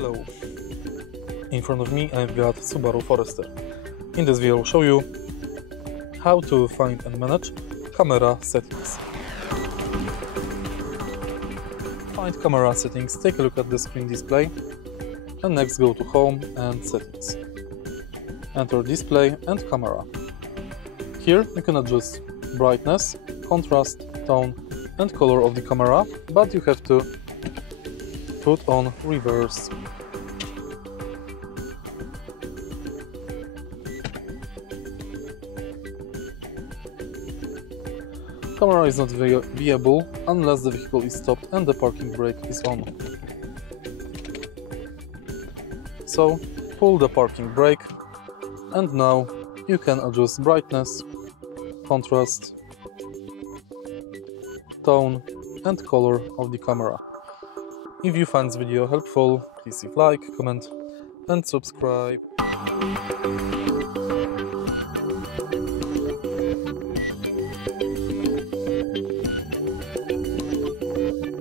Hello, in front of me I've got Subaru Forester. In this video I'll show you how to find and manage camera settings. Find camera settings, take a look at the screen display, and next go to Home and Settings. Enter Display and Camera. Here you can adjust brightness, contrast, tone and color of the camera, but you have to put on reverse. Camera is not viewable unless the vehicle is stopped and the parking brake is on. So pull the parking brake, and now you can adjust brightness, contrast, tone and color of the camera. If you find this video helpful, please leave like, comment and subscribe.